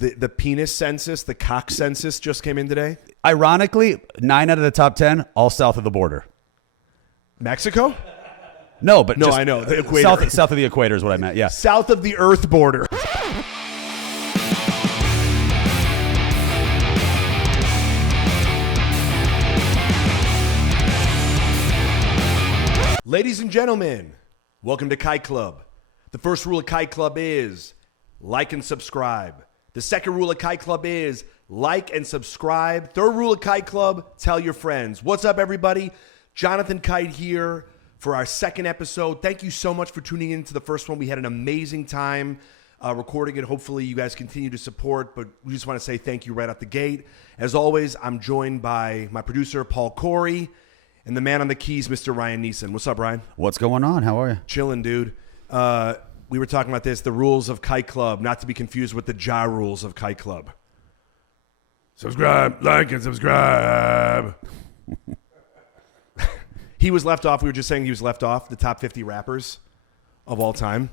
The penis census, the cock census just came in today. Ironically, 9 out of the top 10, all south of the border. Mexico? No, but I know. The equator. South of the equator is what I meant, yeah. South of the Earth border. Ladies and gentlemen, welcome to Kite Club. The first rule of Kite Club is like and subscribe. The second rule of Kite Club is like and subscribe. Third rule of Kite Club, tell your friends. What's up, everybody? Jonathan Kite here for our second episode. Thank you so much for tuning in to the first one. We had an amazing time recording it. Hopefully, you guys continue to support, but we just want to say thank you right out the gate. As always, I'm joined by my producer, Paul Corey, and the man on the keys, Mr. Ryan Neeson. What's up, Ryan? What's going on? How are you? Chilling, dude. We were talking about this, the rules of Kite Club, not to be confused with the Ja rules of Kite Club. Subscribe, like, and subscribe. He was left off. We were just saying he was left off the top 50 rappers of all time.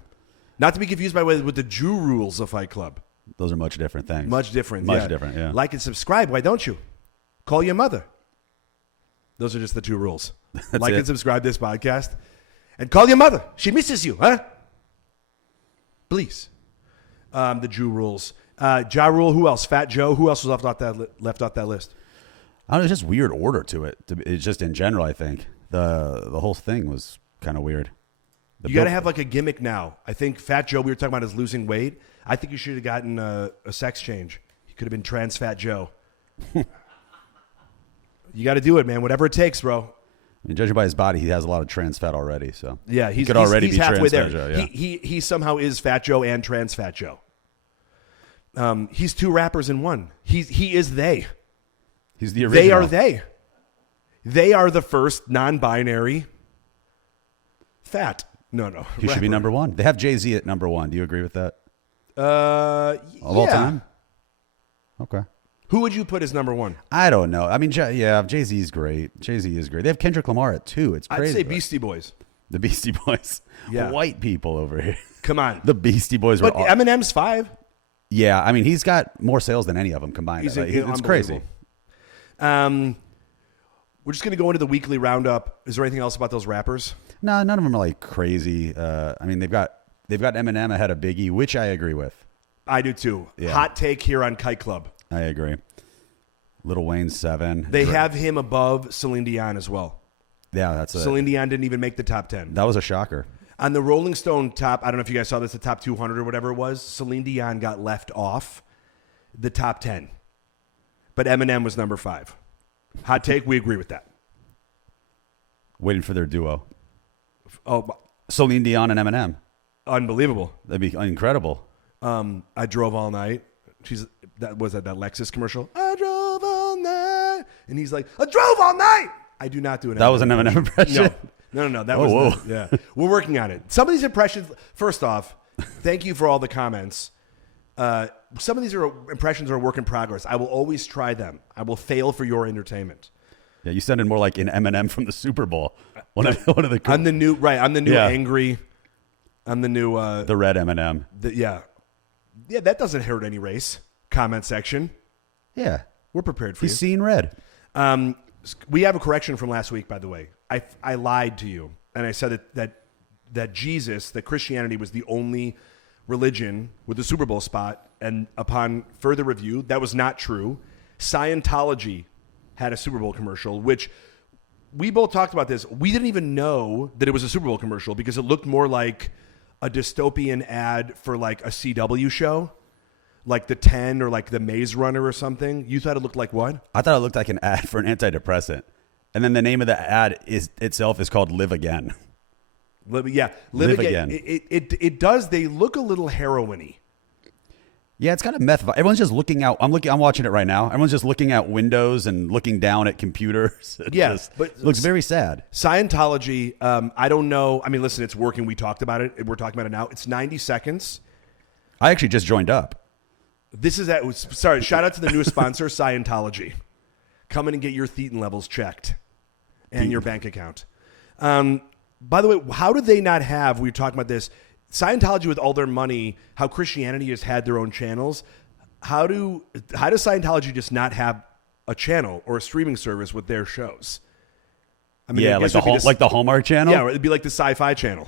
Not to be confused with the Jew rules of Fight Club. Those are much different things. Much different, yeah. Like and subscribe. Why don't you? Call your mother. Those are just the two rules. Like and subscribe this podcast. And call your mother. She misses you, huh? Please. The Jew rules. Ja Rule, who else? Fat Joe. Who else was left off that list? I don't know, it's just weird order to it. It's just in general, I think. The whole thing was kind of weird. You got to have like a gimmick now. I think Fat Joe, we were talking about his losing weight. I think you should have gotten a sex change. He could have been Trans Fat Joe. You got to do it, man. Whatever it takes, bro. I mean, judging by his body, he has a lot of trans fat already. So yeah, he's already be halfway trans there. Fat Joe, yeah. He somehow is Fat Joe and Trans Fat Joe. He's two rappers in one. He is they. He's the original. They are they. They are the first non-binary fat. No. He should be number one. They have Jay-Z at number one. Do you agree with that? Of all time? Okay. Who would you put as number one? I don't know. I mean, Jay-Z is great. Jay-Z is great. They have Kendrick Lamar at 2. It's crazy. I'd say Beastie Boys. The Beastie Boys. Yeah. White people over here. Come on. The Beastie Boys were But Eminem's 5. Yeah, I mean, he's got more sales than any of them combined. It's crazy. We're just going to go into the weekly roundup. Is there anything else about those rappers? No, none of them are like crazy. I mean, they've got Eminem ahead of Biggie, which I agree with. I do too. Yeah. Hot take here on Kite Club. I agree. Lil Wayne 7. They have him above Celine Dion as well. Yeah, Celine Dion didn't even make the top 10. That was a shocker. On the Rolling Stone top, I don't know if you guys saw this, the top 200 or whatever it was, Celine Dion got left off the top 10. But Eminem was number 5. Hot take, we agree with that. Waiting for their duo. Oh, Celine Dion and Eminem. Unbelievable. That'd be incredible. I drove all night. That Lexus commercial. I drove all night. And he's like, I drove all night. I do not do an Eminem. That was an Eminem impression? No. That was yeah. We're working on it. Some of these impressions, first off, thank you for all the comments. Some of these impressions are a work in progress. I will always try them. I will fail for your entertainment. Yeah, you sounded more like an Eminem from the Super Bowl. One of the I'm the new angry. I'm the new the red Eminem. Yeah, that doesn't hurt any race. Comment section. Yeah, we're prepared for you. He's seeing red. We have a correction from last week, by the way. I lied to you, and I said that Jesus, that Christianity was the only religion with the Super Bowl spot, and upon further review, that was not true. Scientology had a Super Bowl commercial, which we both talked about this. We didn't even know that it was a Super Bowl commercial because it looked more like a dystopian ad for like a CW show, like the 10 or like the Maze Runner or something. You thought it looked like what? I thought it looked like an ad for an antidepressant. And then the name of the ad itself is called Live Again. Live Again. It does. They look a little heroin-y. Yeah, it's kind of meth. Everyone's just looking out. I'm watching it right now. Everyone's just looking out windows and looking down at computers. Yes, but it looks very sad. Scientology. I don't know. I mean, listen, it's working. We talked about it. We're talking about it now. It's 90 seconds. I actually just joined up. Shout out to the newest sponsor, Scientology. Come in and get your thetan levels checked and your bank account. By the way, how do they not have? We were talking about this. Scientology, with all their money, how Christianity has had their own channels. how does Scientology just not have a channel or a streaming service with their shows? I mean, yeah, like the Hallmark Channel. Yeah, it'd be like the Sci-Fi Channel.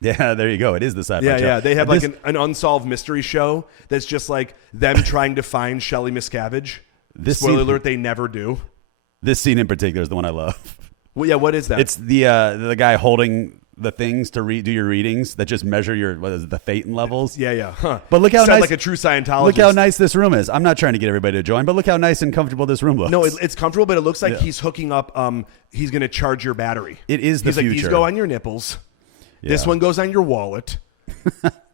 Yeah, there you go. It is the Sci-Fi Channel. Yeah, they have like an unsolved mystery show that's just like them trying to find Shelley Miscavige. Spoiler alert: they never do. This scene in particular is the one I love. Well, yeah, what is that? It's the guy holding the things to do your readings that just measure your the Thetan levels. Yeah. Huh. But look how nice, like a true Scientologist. Look how nice this room is. I'm not trying to get everybody to join, but look how nice and comfortable this room looks. No, it's comfortable, but it looks like he's hooking up. He's going to charge your battery. It is the future. Like, these go on your nipples. Yeah. This one goes on your wallet.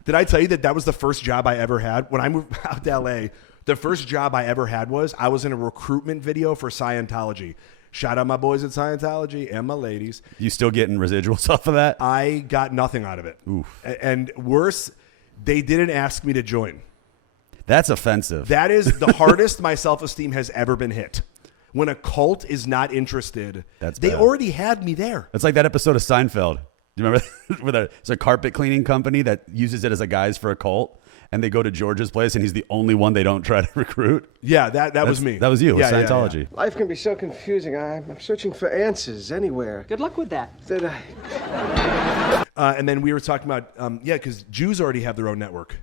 Did I tell you that was the first job I ever had when I moved out to LA? The first job I ever had was I was in a recruitment video for Scientology. Shout out my boys at Scientology and my ladies. You still getting residuals off of that? I got nothing out of it. Oof. And worse, they didn't ask me to join. That's offensive. That is the hardest my self-esteem has ever been hit. When a cult is not interested, they already had me there. It's like that episode of Seinfeld. Do you remember where there's a carpet cleaning company that uses it as a guise for a cult? And they go to George's place, and he's the only one they don't try to recruit. Yeah, that was me. That was you with Yeah, Scientology. yeah. Life can be so confusing. I'm searching for answers anywhere. Good luck with that. And then we were talking about, because Jews already have their own network.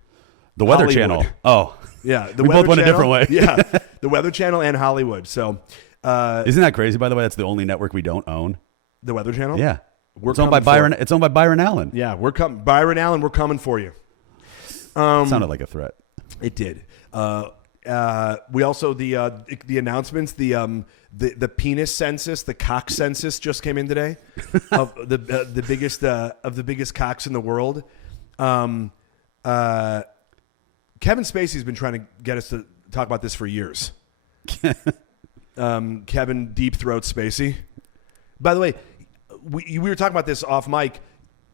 The Weather Hollywood. Channel. Oh. Yeah. We both went a different way. Yeah. The Weather Channel and Hollywood. So, isn't that crazy, by the way? That's the only network we don't own. The Weather Channel? Yeah. It's owned by Byron. It's owned by Byron Allen. Yeah, Byron Allen, we're coming for you. Sounded like a threat. It did. We also the announcements, the penis census, the cock census just came in today of the biggest cocks in the world. Kevin Spacey's been trying to get us to talk about this for years. Kevin Deep Throat Spacey. By the way, we were talking about this off mic.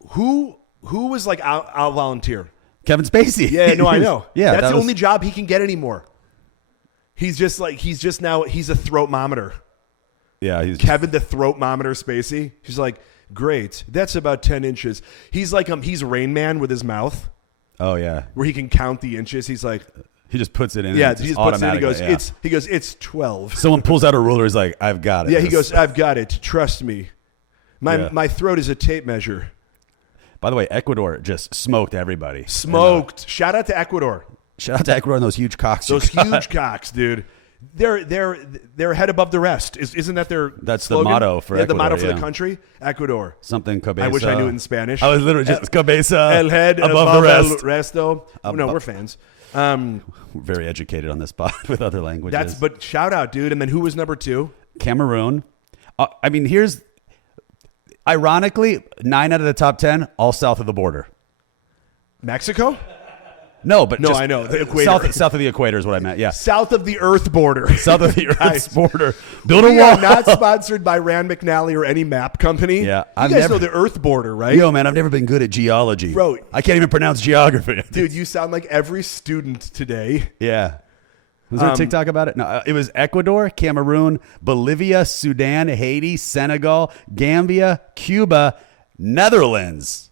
Who was like I'll volunteer? Kevin Spacey. Yeah, no, I know. Yeah, that's the only job he can get anymore. He's a throatmometer. Yeah, Kevin the throatmometer Spacey. He's like, great. That's about 10 inches. He's like he's Rain Man with his mouth. Oh yeah, where he can count the inches. He's like, he just puts it in. Yeah, he just puts it in. He goes, yeah. it's 12. Someone pulls out a ruler. He's like, I've got it. Yeah, he goes, I've got it. Trust me. My throat is a tape measure. By the way, Ecuador just smoked everybody. Smoked. Shout out to Ecuador. Shout out to Ecuador and those huge cocks. Those huge cocks, dude. They're head above the rest. Isn't that their That's slogan? The motto for Ecuador. The motto for the country? Ecuador. Something cabeza. I wish I knew it in Spanish. I was literally just cabeza. El head above the rest. No, we're fans. We're very educated on this spot with other languages. But shout out, dude. And then who was number 2? Cameroon. Here's... Ironically, 9 out of the top 10, all south of the border. Mexico? No, but I know. The equator. South of the equator is what I meant. Yeah, south of the Earth border. South of the Earth's border. Build a we wall. are not sponsored by Rand McNally or any map company. Yeah, you guys know the Earth border, right? Yo, man, I've never been good at geology, bro. I can't even pronounce geography, dude. You sound like every student today. Yeah. Was there a TikTok about it? No, it was Ecuador, Cameroon, Bolivia, Sudan, Haiti, Senegal, Gambia, Cuba, Netherlands.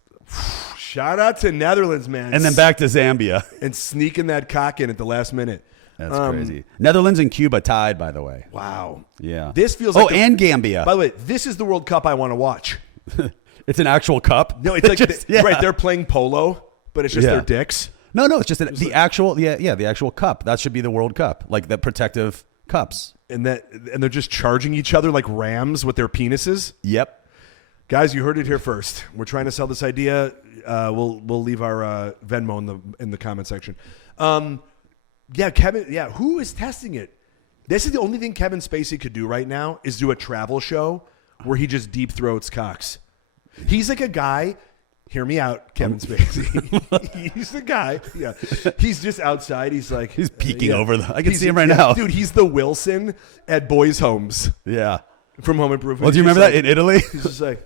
Shout out to Netherlands, man. And then back to Zambia. And sneaking that cock in at the last minute. That's crazy. Netherlands and Cuba tied, by the way. Wow. Yeah. This feels like and Gambia. By the way, this is the World Cup I want to watch. It's an actual cup? No, it's like, right, they're playing polo, but it's just their dicks. No, it's just the actual cup. That should be the World Cup, like the protective cups. And they're just charging each other like rams with their penises. Yep, guys, you heard it here first. We're trying to sell this idea. We'll leave our Venmo in the comment section. Kevin. Yeah, who is testing it? This is the only thing Kevin Spacey could do right now is do a travel show where he just deep throats cocks. He's like a guy. Hear me out, Kevin Spacey. He's the guy. Yeah, he's just outside. He's like he's peeking over. I can see him right now, dude. He's the Wilson at boys' homes. Yeah, from Home Improvement. Well, do you remember that in Italy? He's just like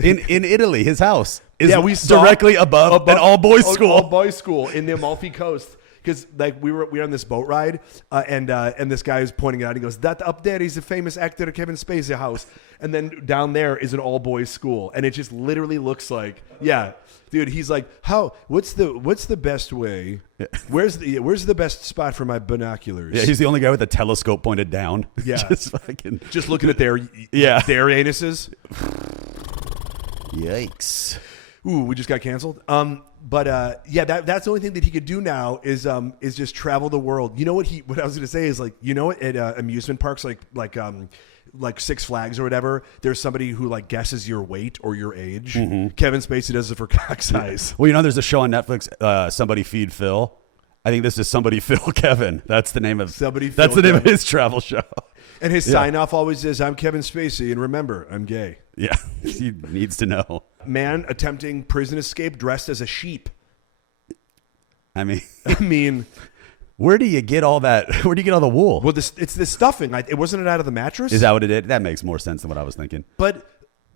in Italy, his house is directly above an all boys school. All boys school in the Amalfi Coast. because like we were on this boat ride, and this guy is pointing out. He goes, "That up there is a famous actor Kevin Spacey house, and then down there is an all boys school, and it just literally looks like Dude, he's like, what's the best way? Where's the best spot for my binoculars? Yeah, he's the only guy with a telescope pointed down. Yeah, just looking at their anuses. Yikes! Ooh, we just got canceled. That's the only thing that he could do now is just travel the world. You know what I was gonna say is like, you know, at amusement parks like Six Flags or whatever, there's somebody who like guesses your weight or your age. Mm-hmm. Kevin Spacey does it for cock size. Well, you know, there's a show on Netflix, Somebody Feed Phil. I think this is Somebody Phil Kevin. That's the name of of his travel show. And his sign off always is, "I'm Kevin Spacey, and remember, I'm gay." Yeah, he needs to know. Man attempting prison escape dressed as a sheep. I mean. Where do you get all that? Where do you get all the wool? Well, it's the stuffing. It wasn't out of the mattress. Is that what it is? That makes more sense than what I was thinking. But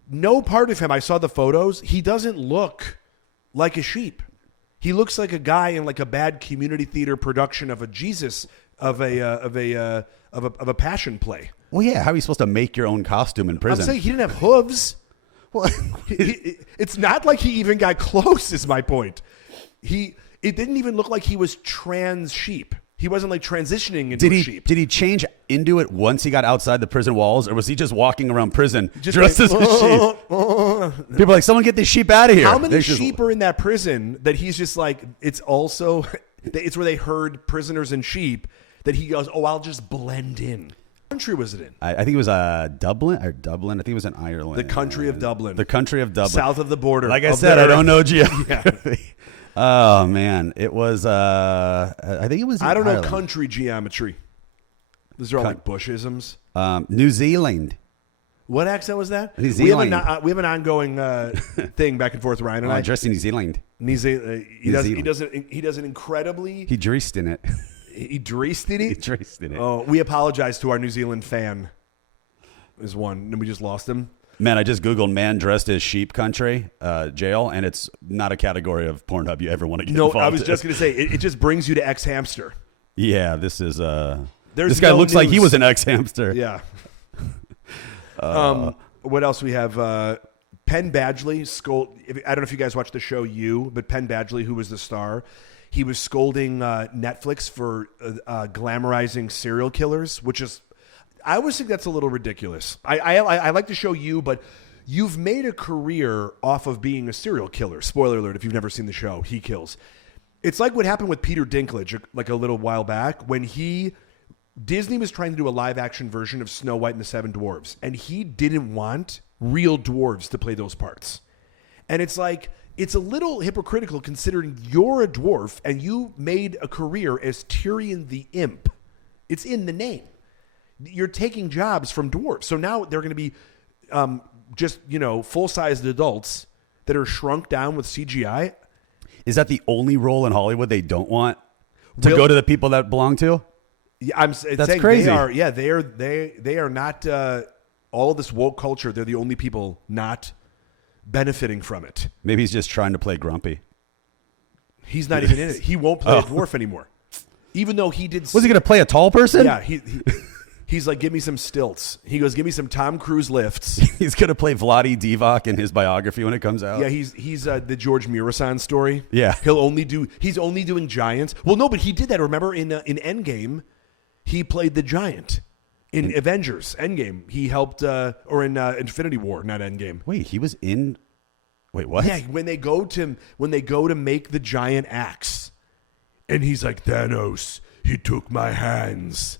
no part of him. I saw the photos. He doesn't look like a sheep. He looks like a guy in like a bad community theater production of a passion play. Well, yeah. How are you supposed to make your own costume in prison? I'm saying he didn't have hooves. Well, it's not like he even got close. Is my point. It didn't even look like he was trans sheep. He wasn't like transitioning into a sheep. Did he change into it once he got outside the prison walls, or was he just walking around prison dressed as a sheep? People are like, someone get this sheep out of here. How many sheep are in that prison that he's just like, it's also, it's where they herd prisoners and sheep that he goes, "Oh, I'll just blend in." What country was it in? I think it was Dublin. I think it was in Ireland. The country of Dublin. The country of Dublin. South of the border. Like I said, I don't know geography. Oh man, it was. I think it was. I don't know country geometry. These are all like Bushisms. New Zealand. What accent was that? New Zealand. We have an ongoing thing back and forth, Ryan and I. Dressed in New Zealand. He does an incredibly. He dressed in it. He dressed in it. He dressed in it. Oh, we apologize to our New Zealand fan. There's one, and we just lost him. Man, I just Googled "man dressed as sheep country jail," and it's not a category of Pornhub you ever want to get involved in. I was just going to say, it just brings you to ex-hamster. Yeah, this is... this guy looks like he was an ex-hamster. Yeah. What else we have? Penn Badgley I don't know if you guys watched the show You, but Penn Badgley, who was the star, he was scolding Netflix for glamorizing serial killers, which is... I always think that's a little ridiculous. I like to show You, but you've made a career off of being a serial killer. Spoiler alert, if you've never seen the show, he kills. It's like what happened with Peter Dinklage like a little while back when Disney was trying to do a live action version of Snow White and the Seven Dwarfs, and he didn't want real dwarves to play those parts. And it's like, it's a little hypocritical considering you're a dwarf and you made a career as Tyrion the Imp. It's in the name. You're taking jobs from dwarves. So now they're going to be just, full-sized adults that are shrunk down with CGI. Is that the only role in Hollywood they don't want to go to the people that belong to? Yeah, that's crazy. They are not all of this woke culture. They're the only people not benefiting from it. Maybe he's just trying to play grumpy. He's not even in it. He won't play a dwarf anymore. Even though he did. Was he going to play a tall person? Yeah, he's like, give me some stilts. He goes, give me some Tom Cruise lifts. He's going to play Vladi Divac in his biography when it comes out. Yeah, he's the George Murasan story. Yeah. He's only doing giants. Well, no, but he did that. Remember in Endgame, he played the giant. In Avengers Endgame, he helped, or in Infinity War, not Endgame. Wait, he was in. Wait, what? Yeah, when they go to make the giant axe, and he's like, Thanos, he took my hands.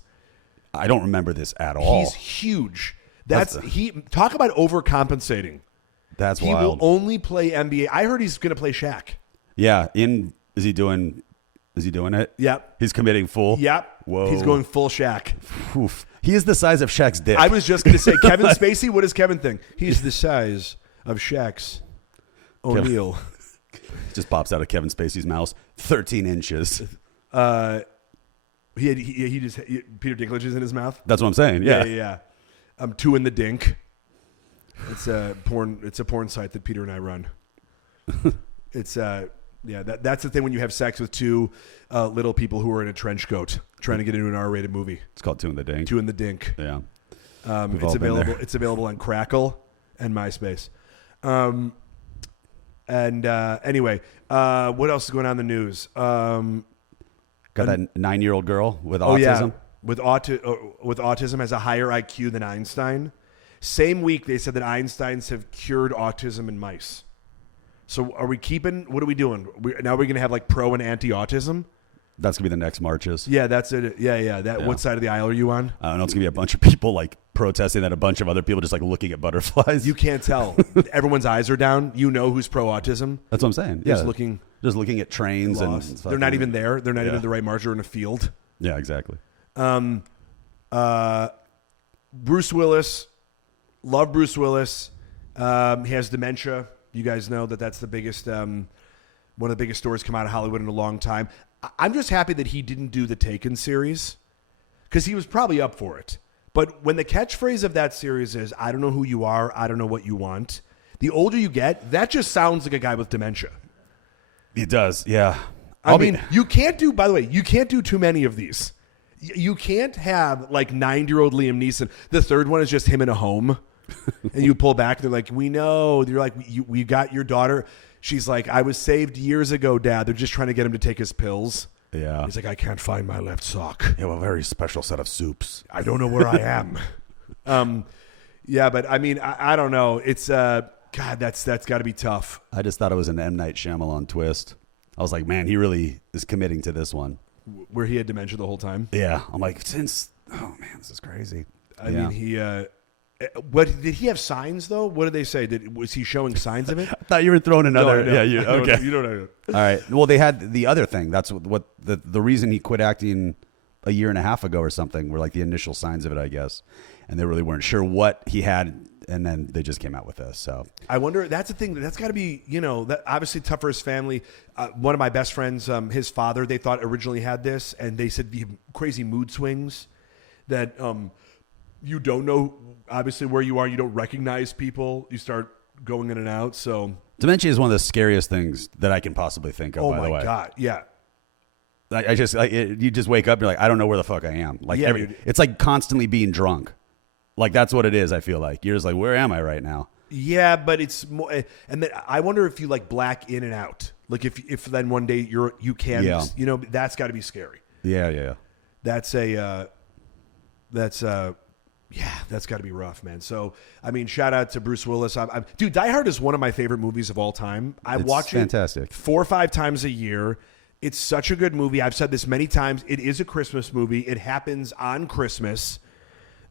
I don't remember this at all. He's huge. Talk about overcompensating. That's he wild. will only play NBA. I heard he's going to play Shaq. Yeah. Is he doing it? Yep. He's committing full? Yep. Whoa. He's going full Shaq. Oof. He is the size of Shaq's dick. I was just going to say, Kevin Spacey, what does Kevin think? He's the size of Shaq's O'Neal. Just pops out of Kevin Spacey's mouth. 13 inches. Peter Dinklage is in his mouth. That's what I'm saying. Yeah. Two in the dink. It's a porn site that Peter and I run. It's Yeah, that's the thing when you have sex with two little people who are in a trench coat trying to get into an R-rated movie. It's called Two in the Dink. Two in the Dink. Yeah. It's available. It's available on Crackle and MySpace. Anyway, what else is going on in the news? Got that 9-year-old girl with autism. With autism has a higher IQ than Einstein. Same week, they said that Einsteins have cured autism in mice. So are we keeping? What are we doing? Now we're going to have like pro and anti-autism. That's gonna be the next marches. Yeah, that's it. Yeah. What side of the aisle are you on? I don't know. It's gonna be a bunch of people like protesting, and a bunch of other people just like looking at butterflies. You can't tell. Everyone's eyes are down. You know who's pro-autism. That's what I'm saying. Just looking at trains lost. and they're not even there. They're not even at the right march. They're in a field. Yeah, exactly. Bruce Willis, love Bruce Willis. He has dementia. You guys know that's the biggest, one of the biggest stories come out of Hollywood in a long time. I'm just happy that he didn't do the Taken series because he was probably up for it. But when the catchphrase of that series is, I don't know who you are, I don't know what you want, the older you get, that just sounds like a guy with dementia. It does, yeah. I mean, you can't do, by the way, you can't do too many of these. You can't have like 9-year-old Liam Neeson. The third one is just him in a home. And you pull back, they're like, we know. You're like, we got your daughter. She's like, I was saved years ago, Dad. They're just trying to get him to take his pills. Yeah. He's like, I can't find my left sock. You have a very special set of soups. I don't know where I am. Yeah, but I mean, I don't know. It's God, that's got to be tough. I just thought it was an M. Night Shyamalan twist. I was like, man, he really is committing to this one. Where he had dementia the whole time. Yeah, I'm like, oh man, this is crazy. I mean, he. What did he have signs though? What did they say? Was he showing signs of it? I thought you were throwing another. No, yeah, okay. You don't. All right. Well, they had the other thing. That's what the reason he quit acting a year and a half ago or something were like the initial signs of it, I guess. And they really weren't sure what he had, and then they just came out with this. So I wonder. That's the thing. That's got to be, that obviously tough for his family. One of my best friends, his father, they thought originally had this, and they said the crazy mood swings that you don't know. Obviously, where you are, you don't recognize people. You start going in and out. So dementia is one of the scariest things that I can possibly think of. By the way. Oh my God! Yeah. You just wake up, you're like, I don't know where the fuck I am. Like it's like constantly being drunk. Like that's what it is. I feel like you're just like, where am I right now? Yeah, but it's more, and then I wonder if you like black in and out. Like if then one day you can, that's got to be scary. Yeah. That's got to be rough, man. So, I mean, shout out to Bruce Willis. Dude, Die Hard is one of my favorite movies of all time. I watch it fantastic 4 or 5 times a year. It's such a good movie. I've said this many times. It is a Christmas movie. It happens on Christmas.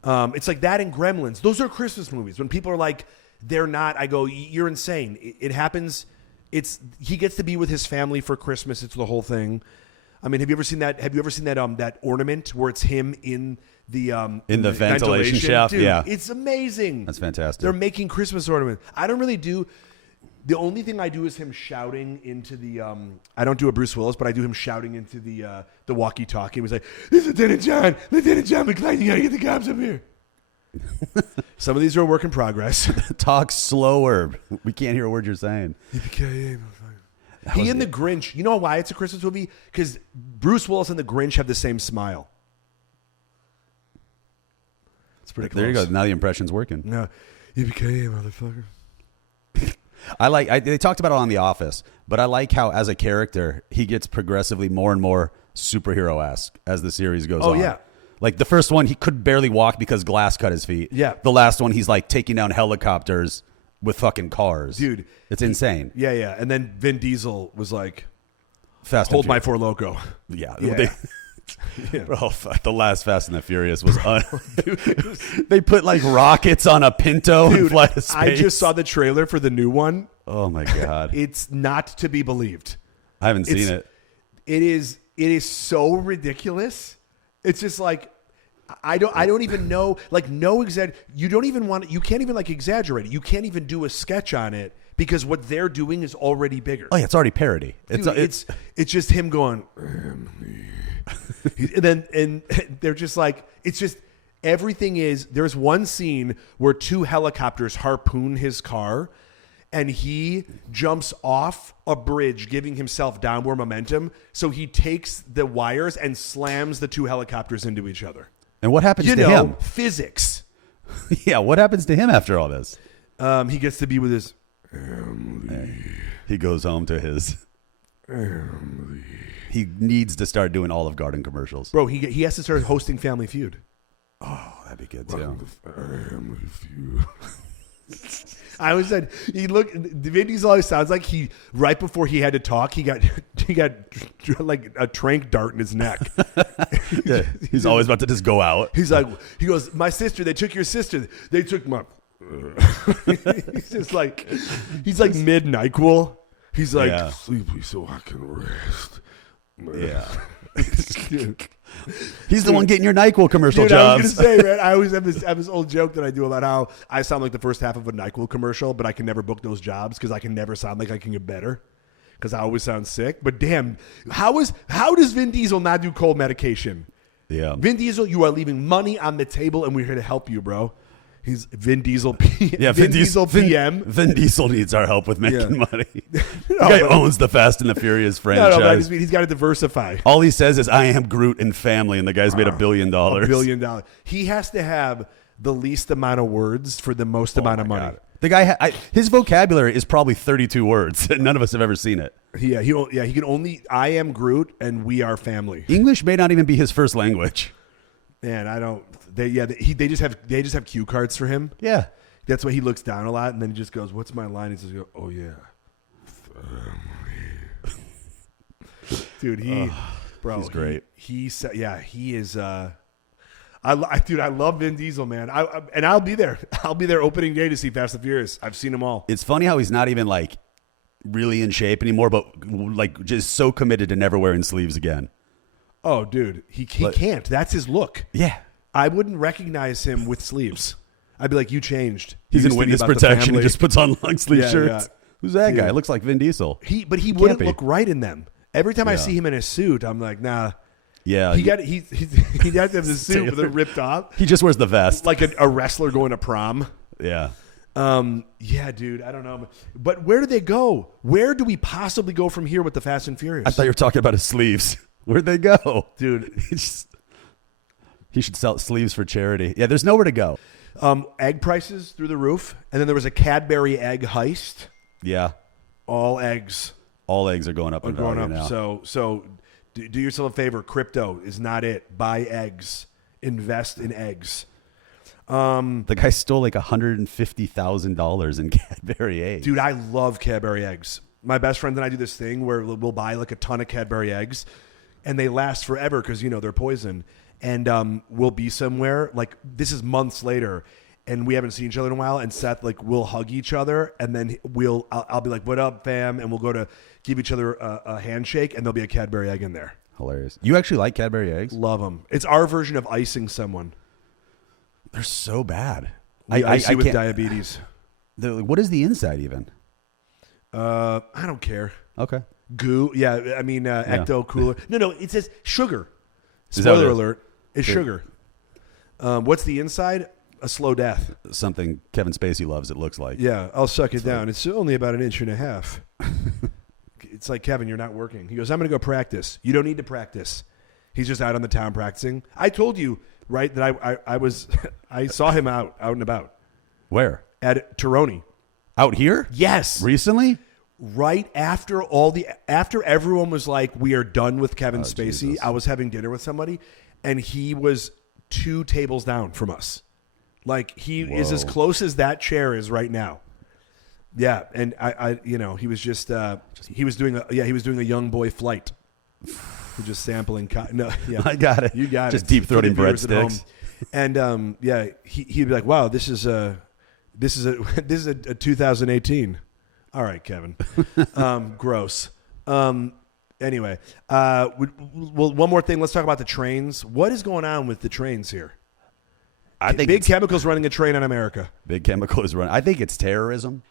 It's like that and Gremlins. Those are Christmas movies. When people are like, they're not, I go, you're insane. It happens. He gets to be with his family for Christmas. It's the whole thing. I mean, have you ever seen that? Have you ever seen that ornament where it's him in the ventilation shaft? Dude, yeah, it's amazing. That's fantastic. They're making Christmas ornaments. I don't really do. The only thing I do is him shouting into the. I don't do a Bruce Willis, but I do him shouting into the walkie-talkie. He was like, "This is Lieutenant John McClane. You gotta get the cops up here." Some of these are a work in progress. Talk slower. We can't hear a word you're saying. He and the Grinch. You know why it's a Christmas movie? Because Bruce Willis and the Grinch have the same smile. It's pretty close. There you go. Now the impression's working. No, yippee-ki-yay, motherfucker. They talked about it on The Office, but I like how as a character he gets progressively more and more superhero-esque as the series goes on. Oh yeah. Like the first one, he could barely walk because glass cut his feet. Yeah. The last one, he's like taking down helicopters with fucking cars. Dude. It's insane. Yeah. And then Vin Diesel was like, Hold my Four Loko. Yeah. Yeah. Bro, the last Fast and the Furious was they put like rockets on a Pinto and fly to space. I just saw the trailer for the new one. Oh my God. It's not to be believed. I haven't seen it. It is so ridiculous. It's just like I don't even know, like no you don't even want you can't even like exaggerate it. You can't even do a sketch on it because what they're doing is already bigger. Oh yeah, it's already parody. Dude, it's just him going and they're just like, it's just everything is, there's one scene where 2 helicopters harpoon his car and he jumps off a bridge, giving himself downward momentum. So he takes the wires and slams the two helicopters into each other. And what happens to him? Physics. Yeah, what happens to him after all this? He gets to be with his He goes home to his He needs to start doing Olive Garden commercials. Bro, he has to start hosting Family Feud. Oh, that'd be good too. Family Feud. I always said Vin Diesel always sounds like he right before he had to talk, he got like a trank dart in his neck. Yeah, he's always about to just go out. He goes, my sister, they took your sister. They took my he's like mid NyQuil. He's like sleepy so I can rest. Yeah. He's the one getting your NyQuil commercial Dude, jobs. I was gonna say, man, I always have this old joke that I do about how I sound like the first half of a NyQuil commercial, but I can never book those jobs because I can never sound like I can get better because I always sound sick. But damn, how does Vin Diesel not do cold medication? Yeah, Vin Diesel, you are leaving money on the table, and we're here to help you, bro. He's Vin Diesel. Vin Diesel PM. Vin Diesel needs our help with making money. The No, guy but- owns the Fast and the Furious franchise. No, but I just mean he's got to diversify. All he says is, "I am Groot and family," and the guy's made $1 billion. $1 billion. He has to have the least amount of words for the most amount of money. God. The guy, his vocabulary is probably 32 words. None of us have ever seen it. He can only I am Groot and we are family. English may not even be his first language. Man, I don't. They just have cue cards for him. Yeah. That's why he looks down a lot, and then he just goes, "What's my line?" He says, "Oh yeah, dude." Bro, he's great. He is. I love Vin Diesel, man. I'll be there. I'll be there opening day to see Fast and Furious. I've seen them all. It's funny how he's not even like really in shape anymore, but like just so committed to never wearing sleeves again. Oh, dude, he can't. That's his look. Yeah. I wouldn't recognize him with sleeves. I'd be like, you changed. He's You in used to be witness about the protection. He family. just puts on long sleeve Yeah, shirts. yeah. Who's that Dude. guy? Looks like Vin Diesel. He can't wouldn't be. look right in them. Every time I Yeah. see him in a suit, I'm like, nah. Yeah. He has to have the suit with it ripped off, He just wears the vest. like a wrestler going to prom. Yeah. Yeah, dude, I don't know, but where do they go? Where do we possibly go from here with the Fast and Furious? I thought you were talking about his sleeves. Where'd they go? Dude, He should sell sleeves for charity. Yeah, there's nowhere to go. egg prices through the roof, and then there was a Cadbury egg heist. Yeah. All eggs All eggs are going up are in going value up. now. So do yourself a favor. Crypto is not it. Buy eggs. Invest in eggs. The guy stole like $150,000 in Cadbury eggs. Dude, I love Cadbury eggs. My best friend and I do this thing where we'll buy like a ton of Cadbury eggs, and they last forever because they're poison. And we'll be somewhere like this is months later, and we haven't seen each other in a while. And Seth we'll hug each other, and then I'll be like, "What up, fam?" And we'll go to give each other a handshake, and there'll be a Cadbury egg in there. Hilarious. You actually like Cadbury eggs? Love them. It's our version of icing someone. They're so bad. I ice you with can't- diabetes. What is the inside even? I don't care. Okay. Goo. Yeah, I mean ecto cooler. No, it says sugar. Is that what Spoiler it is? alert. It's sugar. What's the inside? A slow death. Something Kevin Spacey loves, it looks like. Yeah, I'll suck it down. It's only about 1.5 inches. It's like, Kevin, you're not working. He goes, I'm going to go practice. You don't need to practice. He's just out on the town practicing. I told you, right, that I was I saw him out and about Where? at Tironi. Out here? Yes. Recently? Right after after everyone was like, we are done with Kevin Spacey, Jesus. I was having dinner with somebody, and he was 2 tables down from us. Like, he is as close as that chair is right now. Yeah, and I he was just he was doing a young boy flight. We're just sampling. No, yeah, I got it. You got Just it. deep For the throating viewers at home. breadsticks. And yeah, he'd be like, "Wow, this is a 2018." All right, Kevin. Gross. Anyway, well, one more thing. Let's talk about the trains. What is going on with the trains here? I think Big Chemical's running a train on America. Big Chemical is running. I think it's terrorism.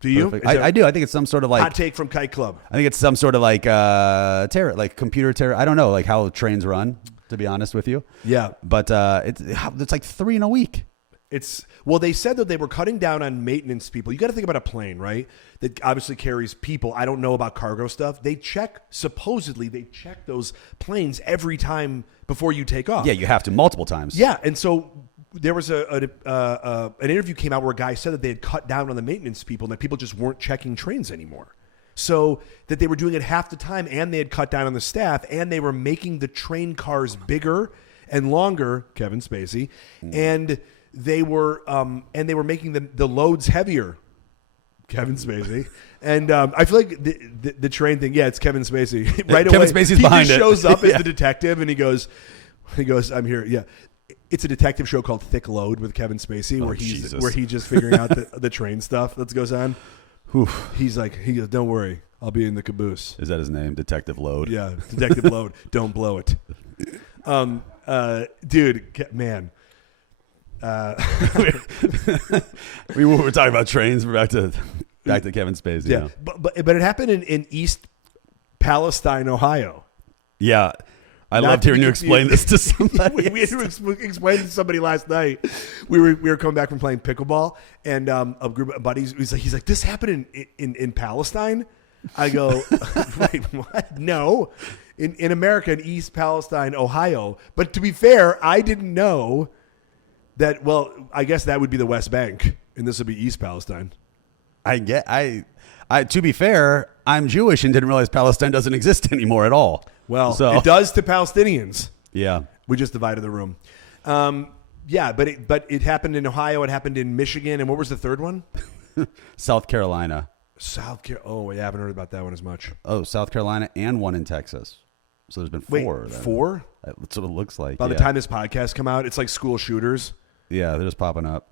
Do you? Perfect. Is that I do. I think it's some sort of like hot take from Kite Club. I think it's some sort of like terror, like computer terror. I don't know, like how trains run. To be honest with you, Yeah, but it's like 3 in a week. Well, they said that they were cutting down on maintenance people. You got to think about a plane, right? That obviously carries people. I don't know about cargo stuff. Supposedly they check those planes every time before you take off. Yeah, you have to multiple times. Yeah, and so there was an interview came out where a guy said that they had cut down on the maintenance people and that people just weren't checking trains anymore. So that they were doing it half the time, and they had cut down on the staff, and they were making the train cars bigger and longer, Kevin Spacey, and they were making the loads heavier, Kevin Spacey, and I feel like the train thing. Yeah, it's Kevin Spacey. Right Kevin away, Spacey's behind he it. shows up as Yeah. the detective, and he goes, I'm here. Yeah, it's a detective show called Thick Load with Kevin Spacey, where he's just figuring out the train stuff that goes on. He goes, don't worry, I'll be in the caboose. Is that his name? Detective Load? Yeah, Detective Load. Don't blow it. Dude, man. We were talking about trains. We're back to Kevin Spacey. Yeah, now. but it happened in East Palestine, Ohio. Yeah. I Not loved to hearing be you explain confused. this to somebody. we had to explain to somebody last night. We were coming back from playing pickleball, and a group of buddies. He's like, this happened in Palestine. I go, wait, what? No, in America, in East Palestine, Ohio. But to be fair, I didn't know that. Well, I guess that would be the West Bank, and this would be East Palestine. To be fair, I'm Jewish and didn't realize Palestine doesn't exist anymore at all. Well, So- it does to Palestinians. Yeah. We just divided the room. Yeah, but it happened in Ohio. It happened in Michigan. And what was the third one? South Carolina. South Carolina. Oh, yeah, I haven't heard about that one as much. Oh, South Carolina and one in Texas. So there's been four. Wait, then. 4? That's what it looks like. By the time this podcast come out, it's like school shooters. Yeah, they're just popping up.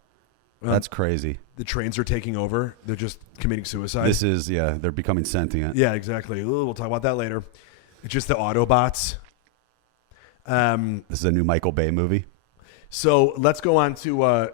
That's crazy. The trains are taking over. They're just committing suicide. They're becoming sentient. Yeah, exactly. Ooh, we'll talk about that later. It's just the Autobots. This is a new Michael Bay movie. So let's go on to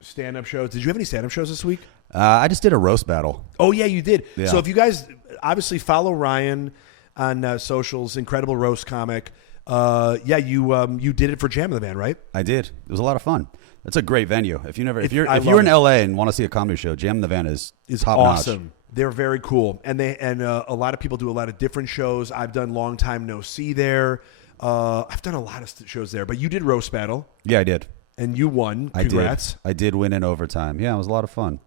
stand-up shows. Did you have any stand-up shows this week? I just did a roast battle. Oh, yeah, you did. Yeah. So if you guys obviously follow Ryan on socials, incredible roast comic. You did it for Jam in the Van, right? I did. It was a lot of fun. It's a great venue. If you're I in love it. LA and want to see a comedy show, Jam in the Van is top awesome. notch. They're very cool, and a lot of people do a lot of different shows. I've done Long Time No See there. I've done a lot of shows there, but you did roast battle, Yeah, I did. and you won. Congrats! I did win in overtime. Yeah, it was a lot of fun.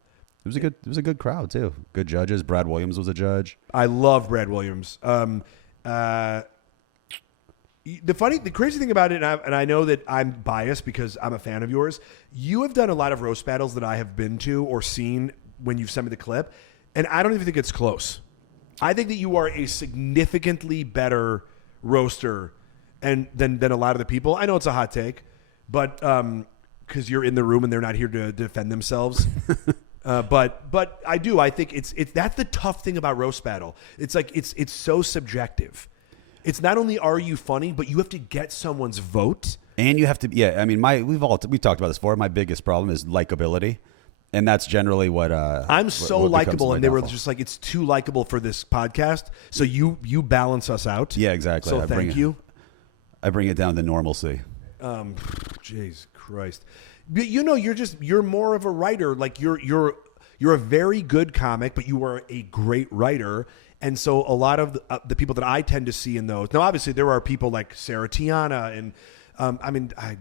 It was a good crowd too. Good judges. Brad Williams was a judge. I love Brad Williams. The crazy thing about it, and I know that I'm biased because I'm a fan of yours. You have done a lot of roast battles that I have been to or seen when you've sent me the clip, and I don't even think it's close. I think that you are a significantly better roaster than a lot of the people. I know it's a hot take, but because you're in the room and they're not here to defend themselves. But I do. I think it's that's the tough thing about roast battle. It's like it's so subjective. It's not only are you funny, but you have to get someone's vote. And you have to, yeah. I mean, we've talked about this before. My biggest problem is likability, and that's generally what I'm so what becomes likable, my and they were downfall. just like, it's too likable for this podcast. So you balance us out. Yeah, exactly. So thank you. I bring it down to normalcy. Jeez Christ, you know, you're more of a writer. Like you're a very good comic, but you are a great writer. And so a lot of the people that I tend to see in those, now obviously there are people like Sarah Tiana and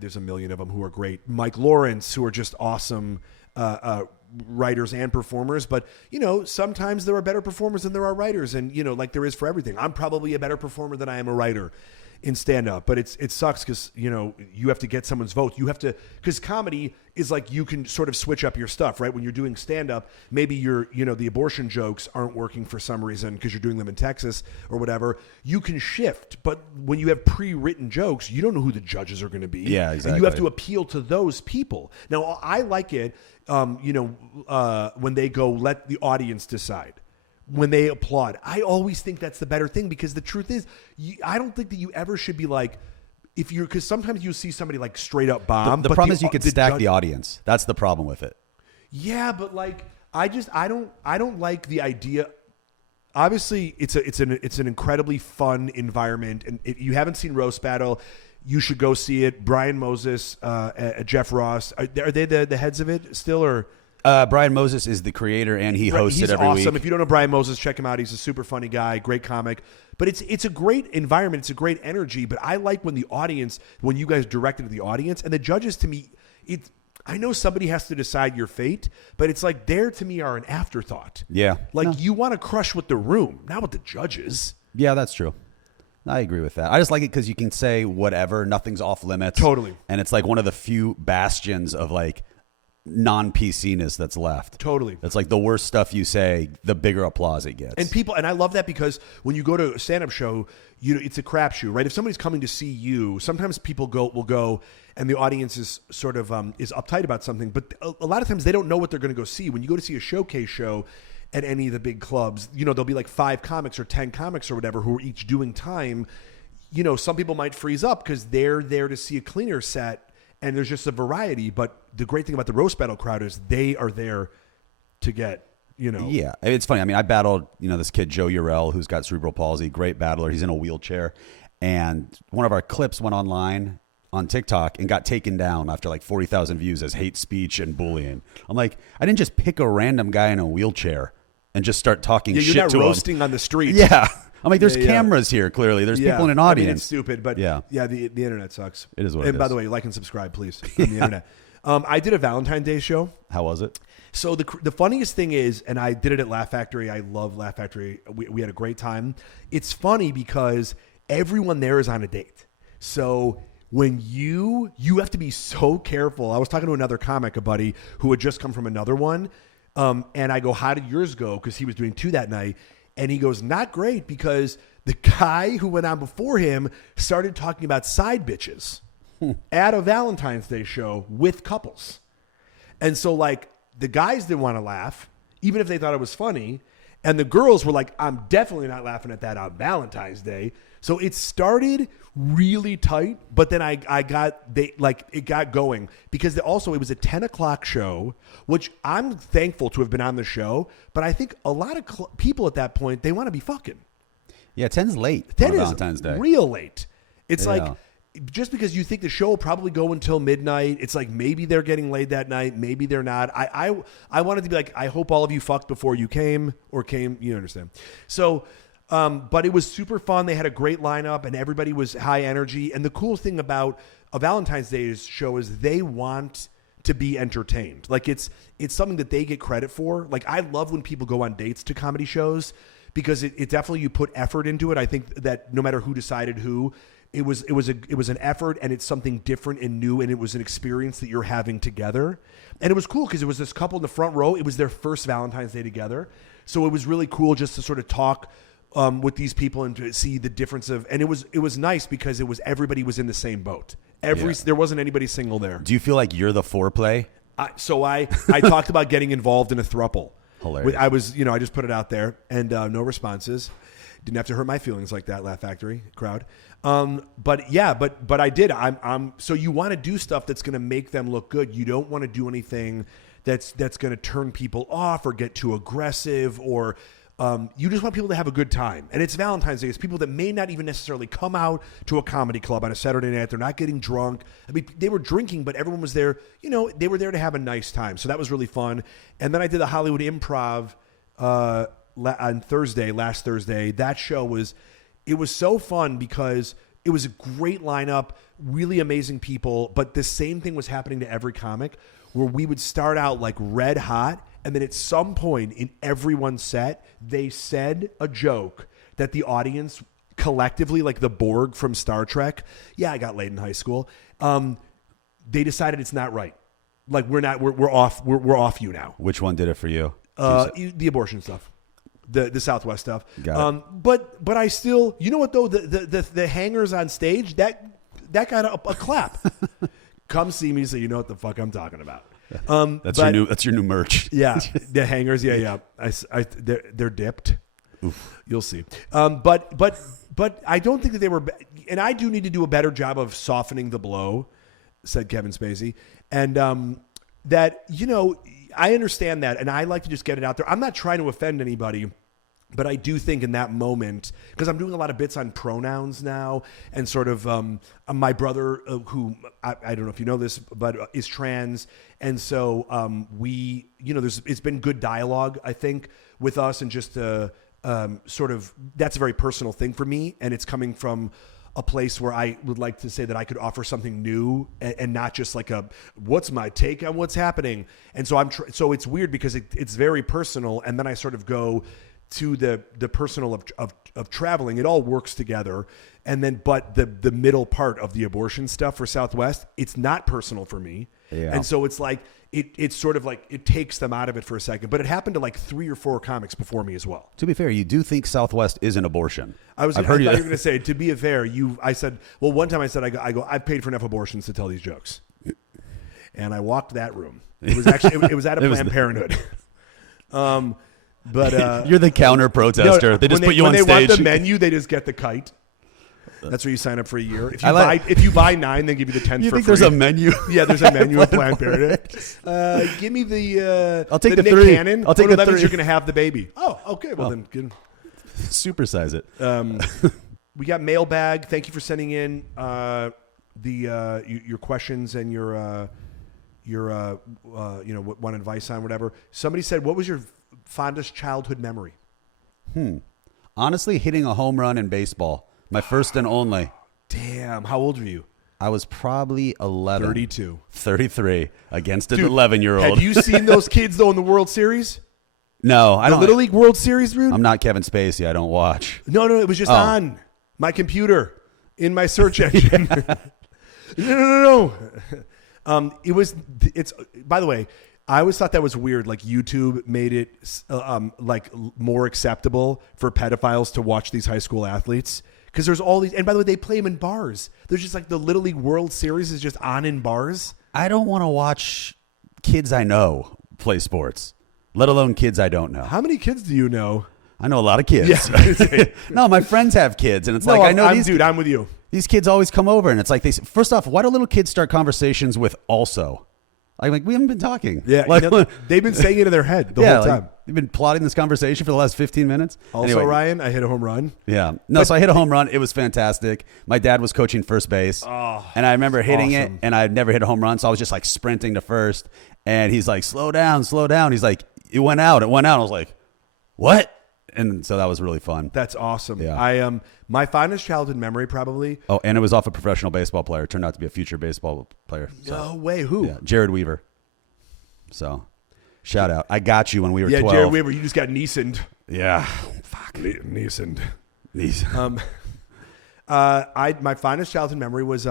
there's a million of them who are great. Mike Lawrence, who are just awesome writers and performers. But, you know, sometimes there are better performers than there are writers. And, you know, like there is for everything. I'm probably a better performer than I am a writer in stand-up. But it sucks because, you know, you have to get someone's vote. You have to, because comedy is like you can sort of switch up your stuff, right? When you're doing stand-up, maybe the abortion jokes aren't working for some reason because you're doing them in Texas or whatever. You can shift. But when you have pre-written jokes, you don't know who the judges are going to be. Yeah, exactly. And you have to appeal to those people. Now, I like it, when they go, let the audience decide. When they applaud, I always think that's the better thing because the truth is, I don't think that you ever should be like, because sometimes you see somebody like straight up bomb. The but problem is you could stack judge- the audience. That's the problem with it. Yeah, but like I don't like the idea. Obviously, it's an incredibly fun environment, and if you haven't seen roast battle, You should go see it. Brian Moses, Jeff Ross. Are they the heads of it still, or? Brian Moses is the creator, and he hosts He's it every awesome. week. If you don't know Brian Moses, check him out. He's a super funny guy, great comic. But it's a great environment. It's a great energy. But I like when you guys direct it to the audience, and the judges, to me, I know somebody has to decide your fate, but it's like to me are an afterthought. Yeah. You want to crush with the room, not with the judges. Yeah, that's true. I agree with that. I just like it because you can say whatever, nothing's off limits. Totally. And it's like one of the few bastions of like non-PC-ness that's left. Totally. It's like the worse stuff you say, the bigger applause it gets. And I love that because when you go to a stand-up show, it's a crapshoot, right? If somebody's coming to see you, sometimes people will go and the audience is sort of is uptight about something, but a lot of times they don't know what they're going to go see. When you go to see a showcase show at any of the big clubs, there'll be like 5 comics or 10 comics or whatever who are each doing time. Some people might freeze up because they're there to see a cleaner set. And there's just a variety, but the great thing about the roast battle crowd is they are there to get, Yeah, it's funny. I mean, I battled, this kid, Joe Urel, who's got cerebral palsy, great battler. He's in a wheelchair. And one of our clips went online on TikTok and got taken down after like 40,000 views as hate speech and bullying. I'm like, I didn't just pick a random guy in a wheelchair and just start talking shit to him. You're not roasting on the street. Yeah. I'm like, there's cameras here, clearly. There's people in an audience. I mean, it's stupid, but the internet sucks. It is what it is. And by the way, like and subscribe, please, on the internet. I did a Valentine's Day show. How was it? So the funniest thing is, and I did it at Laugh Factory. I love Laugh Factory. We had a great time. It's funny because everyone there is on a date. So when you have to be so careful. I was talking to another comic, a buddy, who had just come from another one. And I go, how did yours go? Because he was doing 2 that night. And he goes, not great, because the guy who went on before him started talking about side bitches at a Valentine's Day show with couples. And so, the guys didn't want to laugh, even if they thought it was funny. And the girls were like, I'm definitely not laughing at that on Valentine's Day. So it started really tight, but then it got going because it was a 10 o'clock show, which I'm thankful to have been on the show. But I think a lot of people at that point, they want to be fucking. Yeah, 10's late 10 on is Valentine's Day. Real late. It's like, just because you think the show will probably go until midnight, it's like maybe they're getting laid that night, maybe they're not. I wanted to be like, I hope all of you fucked before you came, you understand. So, but it was super fun. They had a great lineup and everybody was high energy. And the cool thing about a Valentine's Day show is they want to be entertained. Like it's something that they get credit for. Like I love when people go on dates to comedy shows because it definitely, you put effort into it. I think that no matter who decided who, it was an effort, and it's something different and new, and it was an experience that you're having together. And it was cool because it was this couple in the front row. It was their first Valentine's Day together. So it was really cool just to sort of talk with these people and to see the difference of, and it was nice because everybody was in the same boat. There wasn't anybody single there. Do you feel like you're the foreplay? So I talked about getting involved in a thruple. Hilarious. I just put it out there and no responses. Didn't have to hurt my feelings like that, Laugh Factory crowd. But I did. So you want to do stuff that's going to make them look good. You don't want to do anything that's going to turn people off or get too aggressive, or you just want people to have a good time. And it's Valentine's Day. It's people that may not even necessarily come out to a comedy club on a Saturday night. They're not getting drunk. I mean, they were drinking, but everyone was there. They were there to have a nice time. So that was really fun. And then I did the Hollywood Improv on last Thursday. That show was so fun because it was a great lineup, really amazing people, but the same thing was happening to every comic where we would start out like red hot, and then at some point in everyone's set, they said a joke that the audience collectively, like the Borg from Star Trek, I got laid in high school, they decided it's not right. Like we're off you now. Which one did it for you? The abortion stuff. The Southwest stuff. Got it. But I still, you know what though, the hangers on stage, that got a clap. Come see me so you know what the fuck I'm talking about. That's your new merch. Yeah, the hangers. Yeah. They're dipped. Oof. You'll see. But I don't think that they were. And I do need to do a better job of softening the blow, said Kevin Spacey, and that I understand that, and I like to just get it out there. I'm not trying to offend anybody. But I do think in that moment, because I'm doing a lot of bits on pronouns now, and sort of my brother, who I don't know if you know this, but is trans, and so it's been good dialogue, I think, with us, and just sort of that's a very personal thing for me, and it's coming from a place where I would like to say that I could offer something new and not just like what's my take on what's happening, and so so it's weird because it's very personal, and then I sort of go to the personal of traveling. It all works together. And then, but the middle part of the abortion stuff for Southwest, it's not personal for me. Yeah. And so it's like, it's sort of like, it takes them out of it for a second, but it happened to like 3 or 4 comics before me as well. To be fair, you do think Southwest is an abortion. I thought you were going to say, to be fair, I said, well, one time I said, I've paid for enough abortions to tell these jokes. And I walked that room. It was actually, it was at a Planned Parenthood. But you're the counter protester. They just put you on stage. When they want the menu, they just get the Kite. That's where you sign up for a year. If you buy 9, they give you the 10th for free. There's a menu? Yeah, there's a menu at Planned Parenthood. Give me the I'll take the Nick 3. Cannon. I'll take the 3. That means you're going to have the baby. Oh, okay. Well, then good. Supersize it. We got mailbag. Thank you for sending in your questions and your one advice on whatever. Somebody said, what was your fondest childhood memory? Honestly, hitting a home run in baseball. My first and only. Damn. How old were you? I was probably 11. 32. 33 against an 11-year-old. Have you seen those kids, though, in the World Series? No. I don't. The Little League World Series, dude? I'm not Kevin Spacey. I don't watch. No. It was just on my computer in my search engine. No. It's, by the way, I always thought that was weird. Like YouTube made it like more acceptable for pedophiles to watch these high school athletes. Because there's all these, and by the way, they play them in bars. There's just like the Little League World Series is just on in bars. I don't want to watch kids I know play sports, let alone kids I don't know. How many kids do you know? I know a lot of kids. Yeah. No, my friends have kids, and it's like I know these. Dude, I'm with you. These kids always come over, and it's like first off, why do little kids start conversations with also? I'm like, we haven't been talking. Yeah, like, they've been saying it in their head the whole time. They've been plotting this conversation for the last 15 minutes. Also, anyway, Ryan, I hit a home run. Yeah. No, so I hit a home run. It was fantastic. My dad was coaching first base. And I remember hitting it, and I'd never hit a home run, so I was just like sprinting to first. And he's like, slow down. He's like, it went out. I was like, what? And so that was really fun. That's awesome. Yeah. My fondest childhood memory probably. Oh, and it was off a professional baseball player. It turned out to be a future baseball player. So. No way. Who? Yeah, Jared Weaver. So, shout out. I got you when we were 12. Yeah, Jared Weaver. You just got Neesoned. Yeah. Fuck. Neesoned. My fondest childhood memory was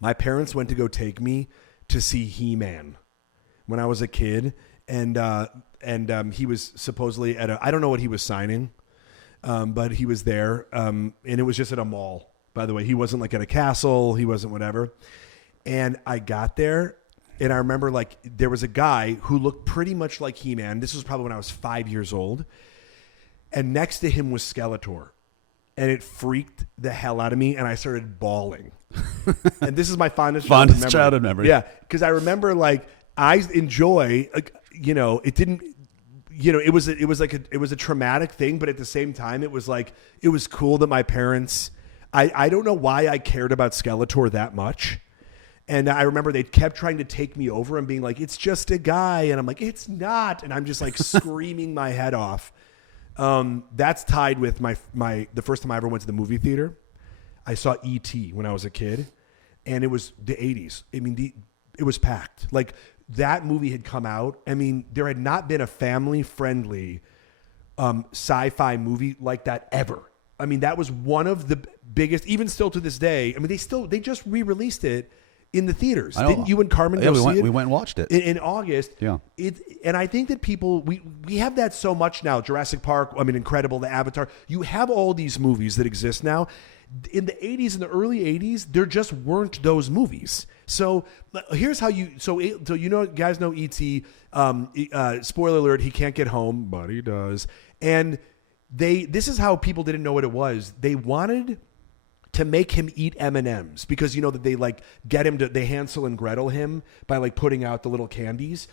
my parents went to go take me to see He-Man when I was a kid, and he was supposedly at I don't know what he was signing, but he was there, and it was just at a mall. By the way, he wasn't like at a castle. He wasn't whatever. And I got there. And I remember, like, there was a guy who looked pretty much like He-Man. This was probably when I was 5 years old. And next to him was Skeletor. And it freaked the hell out of me, and I started bawling. And this is my fondest childhood memory. Yeah, because I remember, like, I enjoy, like, it didn't, it was a traumatic thing, but at the same time, it was like, it was cool that my parents, I don't know why I cared about Skeletor that much. And I remember they kept trying to take me over and being like, it's just a guy. And I'm like, it's not. And I'm just like screaming my head off. That's tied with the first time I ever went to the movie theater. I saw E.T. when I was a kid. And it was the 80s. I mean, it was packed. Like, that movie had come out. I mean, there had not been a family-friendly sci-fi movie like that ever. I mean, that was one of the biggest, even still to this day. I mean, they just re-released it in the theaters. Didn't you and Carmen go see it? We went and watched it. In August. Yeah. And I think that people, we have that so much now. Jurassic Park, I mean, Incredible, the Avatar. You have all these movies that exist now. In the 80s, in the early 80s, there just weren't those movies. So here's how so guys know E.T. Spoiler alert, he can't get home, but he does. And this is how people didn't know what it was. They wanted to make him eat M&Ms because that they like get him to, they Hansel and Gretel him by like putting out the little candies.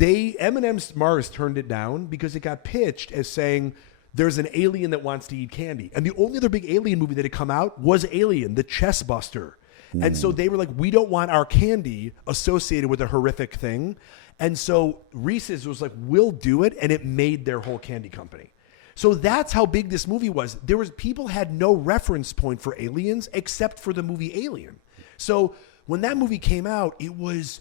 M&M's Mars turned it down because it got pitched as saying there's an alien that wants to eat candy. And the only other big alien movie that had come out was Alien, the Chest Buster. And so they were like, we don't want our candy associated with a horrific thing. And so Reese's was like, we'll do it. And it made their whole candy company. So that's how big this movie was. People had no reference point for aliens except for the movie Alien. So when that movie came out, it was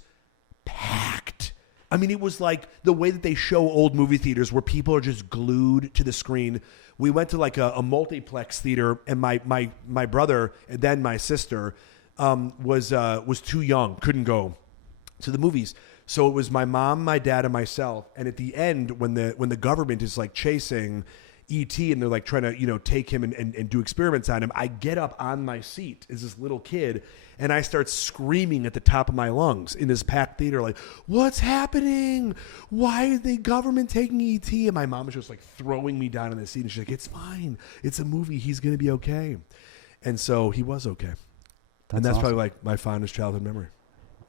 packed. I mean, it was like the way that they show old movie theaters where people are just glued to the screen. We went to like a multiplex theater, and my brother and then my sister was too young, couldn't go to the movies. So it was my mom, my dad, and myself. And at the end, when the government is like chasing E.T. and they're like trying to take him and do experiments on him, I get up on my seat as this little kid and I start screaming at the top of my lungs in this packed theater, like, what's happening? Why is the government taking E.T.? And my mom was just like throwing me down in the seat and she's like, it's fine. It's a movie. He's going to be okay. And so he was okay. That's awesome. probably like my fondest childhood memory.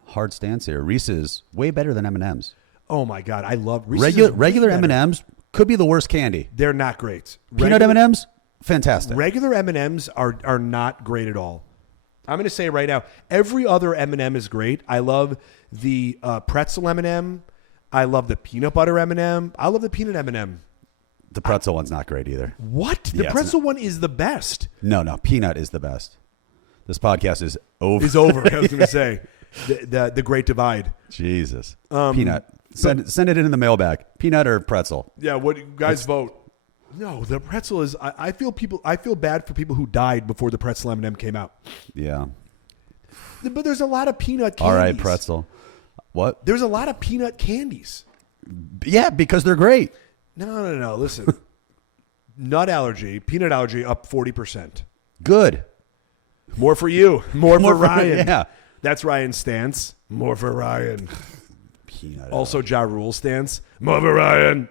Hard stance here. Reese's way better than M&M's. Oh my God. I love Reese's. Regular M&M's could be the worst candy. They're not great. Peanut M&M's, fantastic. Regular M&M's are not great at all. I'm going to say right now, every other M&M is great. I love the pretzel M&M. I love the peanut butter M&M. I love the peanut M&M. The pretzel one's not great either. What? The pretzel one is the best. No, peanut is the best. This podcast is over. Is over. I was going to say the Great Divide. Jesus. Peanut. Send it in the mailbag. Peanut or pretzel? Yeah. What guys vote? No, the pretzel is. I feel bad for people who died before the pretzel M&M came out. Yeah. But there's a lot of peanut candies. All right, pretzel. What? There's a lot of peanut candies. Yeah, because they're great. No. Listen. Peanut allergy up 40%. Good. More for you. More for Ryan. Yeah. That's Ryan's stance. More for Ryan. Peanut. Also Ja Rule's stance. More for Ryan.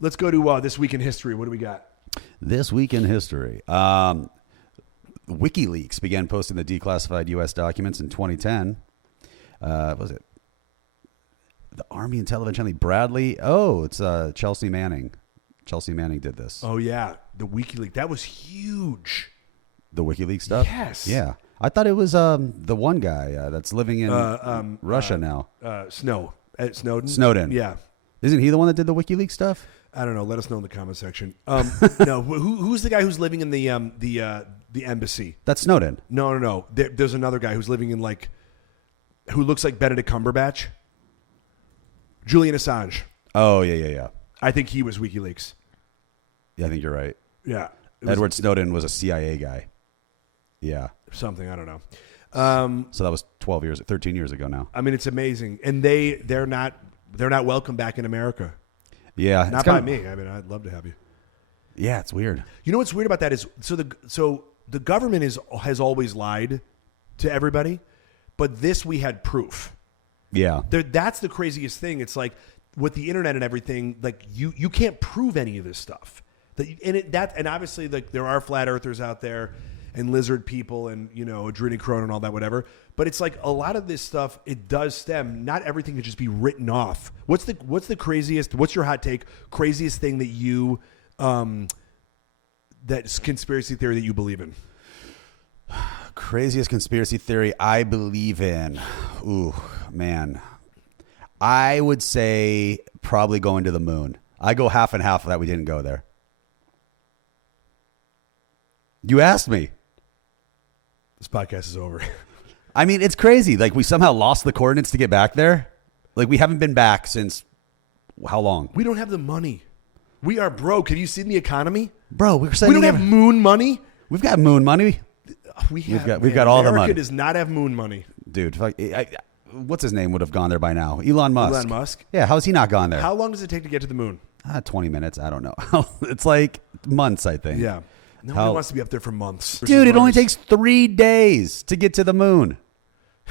Let's go to This Week in History. What do we got? This Week in History. WikiLeaks began posting the declassified U.S. documents in 2010. Was it the Army and Television Channel? Bradley. Oh, it's Chelsea Manning. Chelsea Manning did this. Oh, yeah. The WikiLeaks. That was huge. The WikiLeaks stuff? Yes. Yeah. I thought it was the one guy that's living in Russia now. Snowden? Snowden. Yeah. Isn't he the one that did the WikiLeaks stuff? I don't know. Let us know in the comment section. No, who's the guy who's living in the embassy? That's Snowden. No. There's another guy who's living in who looks like Benedict Cumberbatch. Julian Assange. Oh, yeah. I think he was WikiLeaks. Yeah, I think you're right. Yeah. Edward Snowden was a CIA guy. Yeah. Something, I don't know. So that was 13 years ago now. I mean, it's amazing. And they're not welcome back in America. Yeah. Not by me. I mean, I'd love to have you. Yeah, it's weird. You know what's weird about that is so the government has always lied to everybody, but this we had proof. Yeah. That's the craziest thing. It's like with the internet and everything, like you can't prove any of this stuff. And obviously there are flat earthers out there and lizard people and adrenochrome and all that whatever. But it's like a lot of this stuff, it does stem. Not everything can just be written off. What's the craziest? What's your hot take? Craziest thing that you that's conspiracy theory that you believe in? Craziest conspiracy theory I believe in. Ooh, man. I would say probably going to the moon. I go half and half that we didn't go there. You asked me. This podcast is over. I mean, it's crazy. Like, we somehow lost the coordinates to get back there. Like, we haven't been back since how long? We don't have the money. We are broke. Have you seen the economy? Bro, we don't have moon money. We've got moon money. We've got all the money. America does not have moon money. Dude, what's his name would have gone there by now? Elon Musk. Elon Musk? Yeah, how's he not gone there? How long does it take to get to the moon? 20 minutes. I don't know. It's like months, I think. Yeah. Nobody wants to be up there for months. Dude, it only takes 3 days to get to the moon.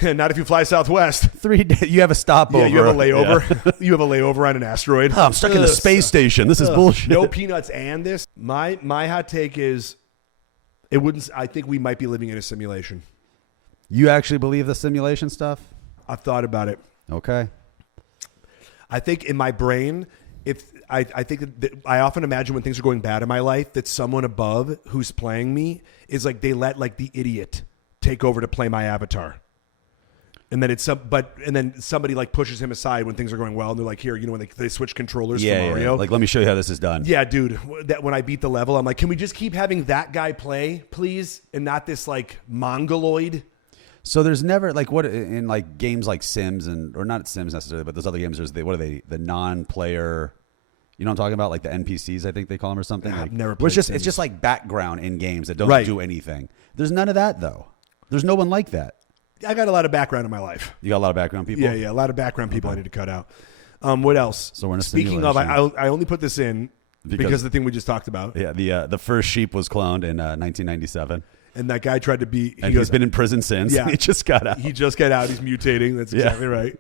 Not if you fly Southwest. 3 days. You have a stopover. Yeah, you have a layover. Yeah. You have a layover on an asteroid. Oh, I'm stuck in the space station. This is bullshit. No peanuts and this. My hot take is I think we might be living in a simulation. You actually believe the simulation stuff? I've thought about it. Okay. I think in my brain, if I think that I often imagine when things are going bad in my life that someone above who's playing me is like they let like the idiot take over to play my avatar. And then then somebody like pushes him aside when things are going well, and they're like, "Here, when they switch controllers for Mario, Like, let me show you how this is done." Yeah, dude. That when I beat the level, I'm like, "Can we just keep having that guy play, please, and not this like mongoloid?" So there's never like what in like games like Sims or not Sims necessarily, but those other games. There's the non-player. You know what I'm talking about? Like the NPCs, I think they call them or something. I've like, never played Sims. Sims. It's just like background in games that don't do anything. There's none of that though. There's no one like that. I got a lot of background in my life. You got a lot of background people? Yeah, a lot of background people I need to cut out. What else? So we're in a Speaking of, I only put this in because the thing we just talked about. Yeah, the first sheep was cloned in 1997. And that guy tried to be... He's been in prison since. Yeah. He just got out. He just got out. He's mutating. That's exactly right.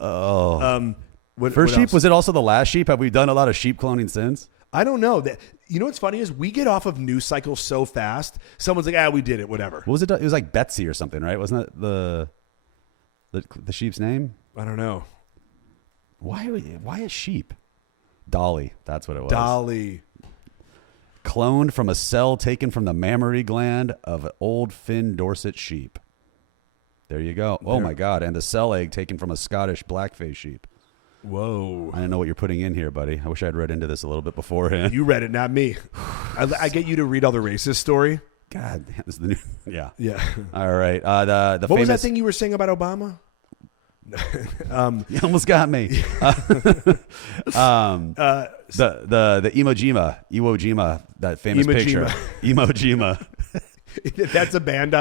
Oh. What sheep, else? was it also the last sheep? Have we done a lot of sheep cloning since? I don't know. You know what's funny is we get off of news cycles so fast. Someone's like, we did it, whatever. What was it? It was like Betsy or something, right? Wasn't that the sheep's name? I don't know. Why a sheep? Dolly. That's what it was. Dolly. Cloned from a cell taken from the mammary gland of an old Finn Dorset sheep. There you go. Oh, my God. And the cell egg taken from a Scottish blackface sheep. Whoa. I don't know what you're putting in here, buddy. I wish I'd read into this a little bit beforehand. You read it, not me. I get you to read all the racist story. God, this is the new... Yeah. Yeah. All right. The what famous, was that thing you were saying about Obama? You almost got me. The Iwo Jima, that famous Iwo picture. Iwo Jima. That's a band.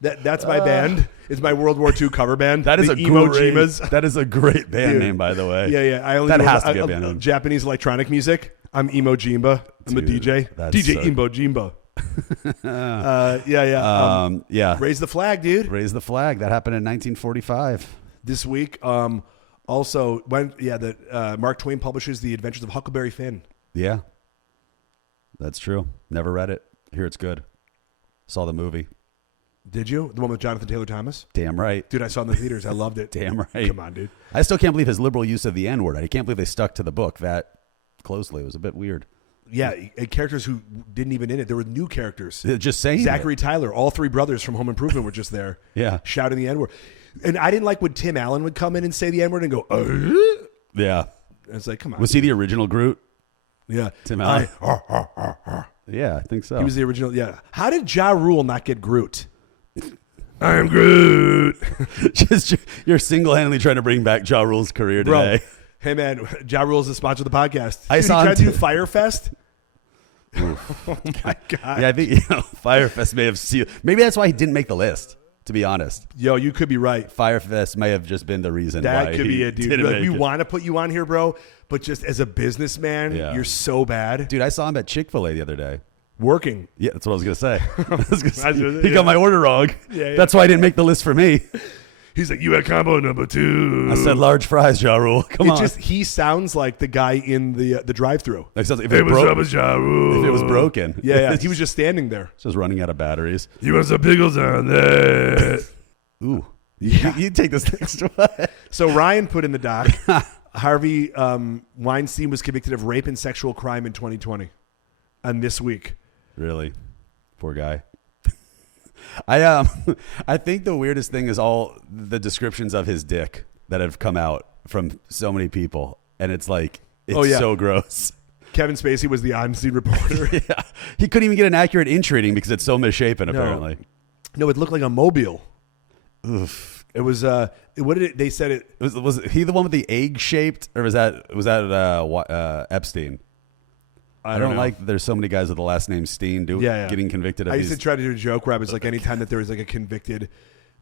That's my band. It's my World War II cover band. That is the a Iwo great, Jimas. That is a great band Dude. name, by the way. Yeah. I only That know has to be a band name. Japanese electronic music. I'm Emo Jimba. I'm a Dude, DJ. that's DJ so- Imbo Jimba. Yeah. Yeah. Raise the flag, dude. Raise the flag. That happened in 1945. This week. Also, Mark Twain publishes The Adventures of Huckleberry Finn. Yeah. That's true. Never read it. Hear it's good. Saw the movie. Did you? The one with Jonathan Taylor Thomas? Damn right. Dude, I saw it in the theaters. I loved it. Damn right. Come on, dude. I still can't believe his liberal use of the N-word. I can't believe they stuck to the book that closely. It was a bit weird. Yeah, and characters who didn't even in it. There were new characters. Just saying Zachary it. Tyler, all three brothers from Home Improvement were just there. Yeah. Shouting the N-word. And I didn't like when Tim Allen would come in and say the N-word and go, Yeah. It's like, come on. Was he the original Groot? Yeah. Tim Allen? Yeah, I think so. He was the original. Yeah. How did Ja Rule not get Groot? I am Groot. You're single-handedly trying to bring back Ja Rule's career Bro, today. hey, man, Ja Rule is the sponsor of the podcast. I Dude, saw he him tried to do too. Firefest. Oh, my God. Yeah, I think Firefest may have sealed. Maybe that's why he didn't make the list, to be honest. Yo, you could be right. Firefest may have just been the reason That why could he be it, dude. didn't Like, make we it. want to put you on here, bro, but just as a businessman, Yeah. you're so bad. Dude, I saw him at Chick-fil-A the other day. Working. Yeah, that's what I was going to say. He Yeah. got my order wrong. Yeah. That's why I didn't make the list for me. He's like, you had combo number 2. I said large fries, Ja Rule. Come on. He sounds like the guy in the drive-through. Like, if, Hey, it what's broke, up, Ja Rule? if it was broken. Yeah. He was just standing there. just running out of batteries. You want some pickles on that? Ooh. Yeah. You take this next one. So Ryan put in the doc, Harvey Weinstein was convicted of rape and sexual crime in 2020. And this week. Really? Poor guy. I think the weirdest thing is all the descriptions of his dick that have come out from so many people. And it's like, it's so gross. Kevin Spacey was the on-scene reporter. Yeah. He couldn't even get an accurate inch reading because it's so misshapen, apparently. No, it looked like a mobile. Oof. It was, what did it, they said it. Was he the one with the egg shaped, or was that Epstein? I don't know. like that there's so many guys with the last name Steen getting convicted of I these. used to try to do a joke where I was like, anytime that there was like a convicted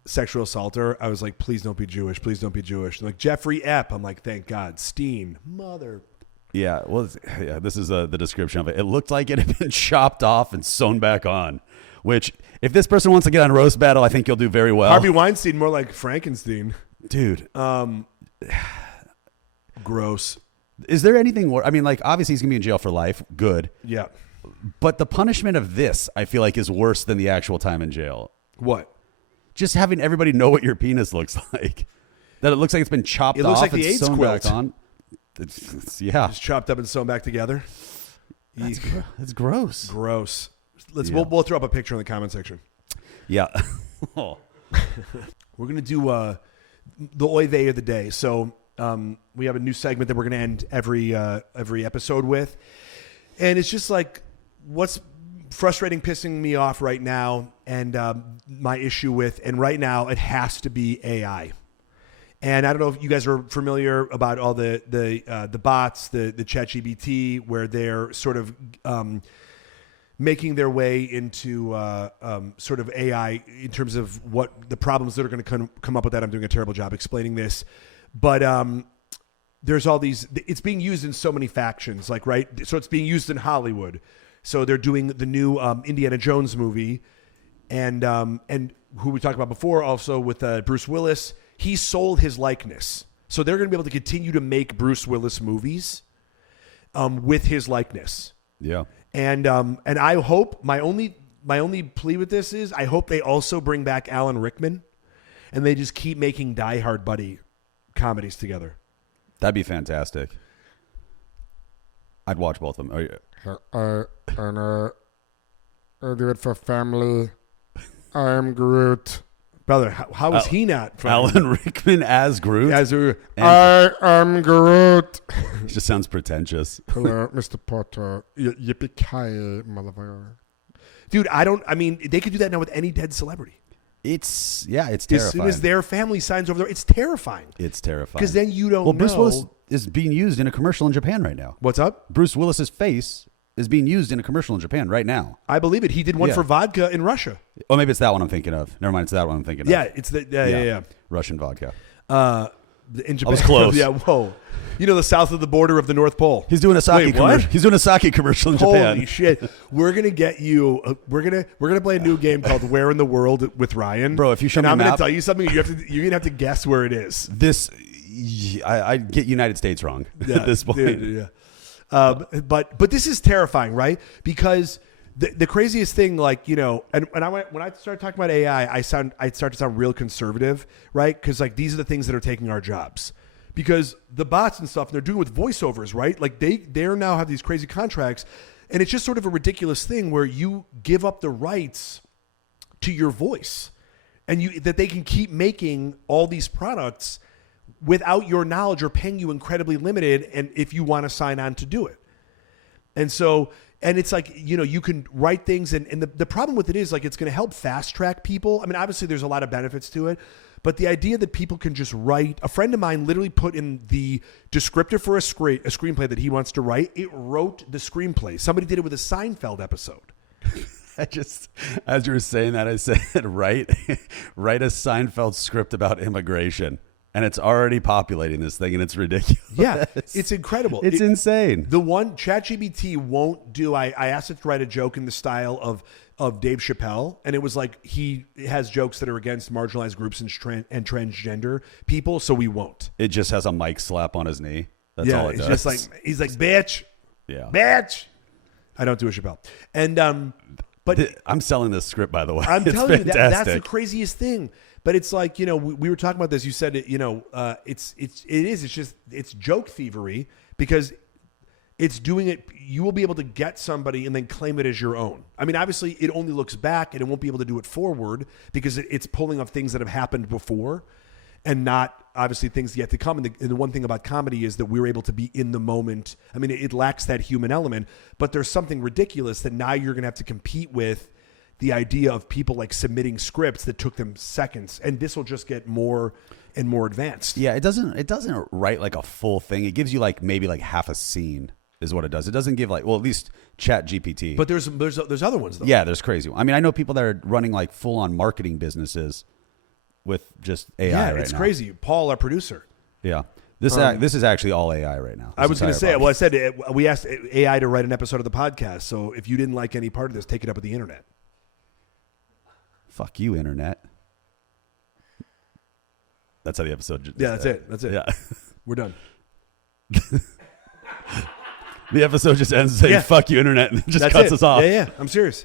sexual assaulter, I was like, please don't be Jewish. Please don't be Jewish. Like Jeffrey Epp. I'm like, thank God. Steen. Mother. Yeah, well, this is the description of it. It looked like it had been chopped off and sewn back on, which if this person wants to get on Roast Battle, I think you'll do very well. Harvey Weinstein, more like Frankenstein. Dude. Gross. Is there anything worse? I mean, like, obviously he's going to be in jail for life. Good. Yeah. But the punishment of this, I feel like, is worse than the actual time in jail. What? Just having everybody know what your penis looks like. that it looks like it's been chopped off. It looks like the and AIDS sewn quilt. back on. Yeah, Just chopped up and sewn back together. That's gross. Gross. We'll throw up a picture in the comment section. Yeah. Oh. We're gonna do the oy vey of the day. So we have a new segment that we're gonna end every episode with, and it's just like what's frustrating, pissing me off right now, and my issue with, and right now it has to be AI. And I don't know if you guys are familiar about all the bots, the ChatGPT, where they're sort of making their way into sort of AI in terms of what the problems that are going to come up with that. I'm doing a terrible job explaining this, but there's all these. It's being used in so many factions, like right. So it's being used in Hollywood. So they're doing the new Indiana Jones movie, and who we talked about before, also with Bruce Willis. He sold his likeness, so they're going to be able to continue to make Bruce Willis movies with his likeness. Yeah. And I hope my only plea with this is I hope they also bring back Alan Rickman, and they just keep making Die Hard buddy comedies together. That'd be fantastic. I'd watch both of them. I do it for family. I am Groot. Brother, how is he not? Alan Rickman as Groot? I am Groot. He just sounds pretentious. Hello, Mr. Potter. Yippee-ki-yay, motherfucker. Dude, they could do that now with any dead celebrity. It's terrifying. As soon as their family signs over there, it's terrifying. It's terrifying. Because then you don't know. Bruce Willis is being used in a commercial in Japan right now. What's up? Bruce Willis's face is being used in a commercial in Japan right now. I believe it. He did one for vodka in Russia. Oh, maybe it's that one I'm thinking of. Never mind, it's that one I'm thinking of. Yeah, it's the yeah. Russian vodka. In Japan. I was close. Yeah, whoa. You know, the south of the border of the North Pole. He's doing a sake commercial. He's doing a sake commercial in Japan. Holy shit! We're gonna get you. We're gonna play a new game called Where in the World with Ryan. Bro, if you show me a I'm gonna map, tell you something. You're gonna have to guess where it is. I get United States wrong at this point. Yeah. But this is terrifying, right? Because the craziest thing, like, you know, and when I started talking about AI, I start to sound real conservative, right? Because like these are the things that are taking our jobs. Because the bots and stuff, they're doing with voiceovers, right? Like they now have these crazy contracts, and it's just sort of a ridiculous thing where you give up the rights to your voice, and that they can keep making all these products without your knowledge or paying you incredibly limited, and if you want to sign on to do it. And so, and it's like, you know, you can write things, and the problem with it is like it's going to help fast track people. I mean, obviously there's a lot of benefits to it, but the idea that people can just write, a friend of mine literally put in the descriptor for a screenplay that he wants to write. It wrote the screenplay. Somebody did it with a Seinfeld episode. As you were saying that, I said, write a Seinfeld script about immigration. And it's already populating this thing, and it's ridiculous. Yeah, it's incredible. It's insane. The one ChatGPT won't do. I asked it to write a joke in the style of Dave Chappelle, and it was like he has jokes that are against marginalized groups and transgender people, so we won't. It just has a mic slap on his knee. That's all it does. It's just like he's like, bitch, yeah, bitch. I don't do a Chappelle, and but I'm selling this script, by the way. I'm it's telling fantastic. you that's the craziest thing. But it's like, you know, we were talking about this. You said it, you know, it's joke thievery because it's doing it. You will be able to get somebody and then claim it as your own. I mean, obviously it only looks back and it won't be able to do it forward because it's pulling up things that have happened before and not obviously things yet to come. And the one thing about comedy is that we're able to be in the moment. I mean, it lacks that human element, but there's something ridiculous that now you're going to have to compete with the idea of people like submitting scripts that took them seconds, and this will just get more and more advanced. Yeah, it doesn't write like a full thing. It gives you like maybe like half a scene is what it does. It doesn't give like, well, at least ChatGPT. But there's other ones though. Yeah, there's crazy. I mean, I know people that are running like full on marketing businesses with just AI. Yeah, right it's now. crazy. Paul, our producer. Yeah. This is actually all AI right now. I was going to say, well, I said we asked AI to write an episode of the podcast. So if you didn't like any part of this, take it up with the internet. Fuck you, internet. That's how the episode. Yeah, that's it. That's it. Yeah, we're done. The episode just ends saying "fuck you, internet," and just that's cuts it. us off. Yeah, I'm serious.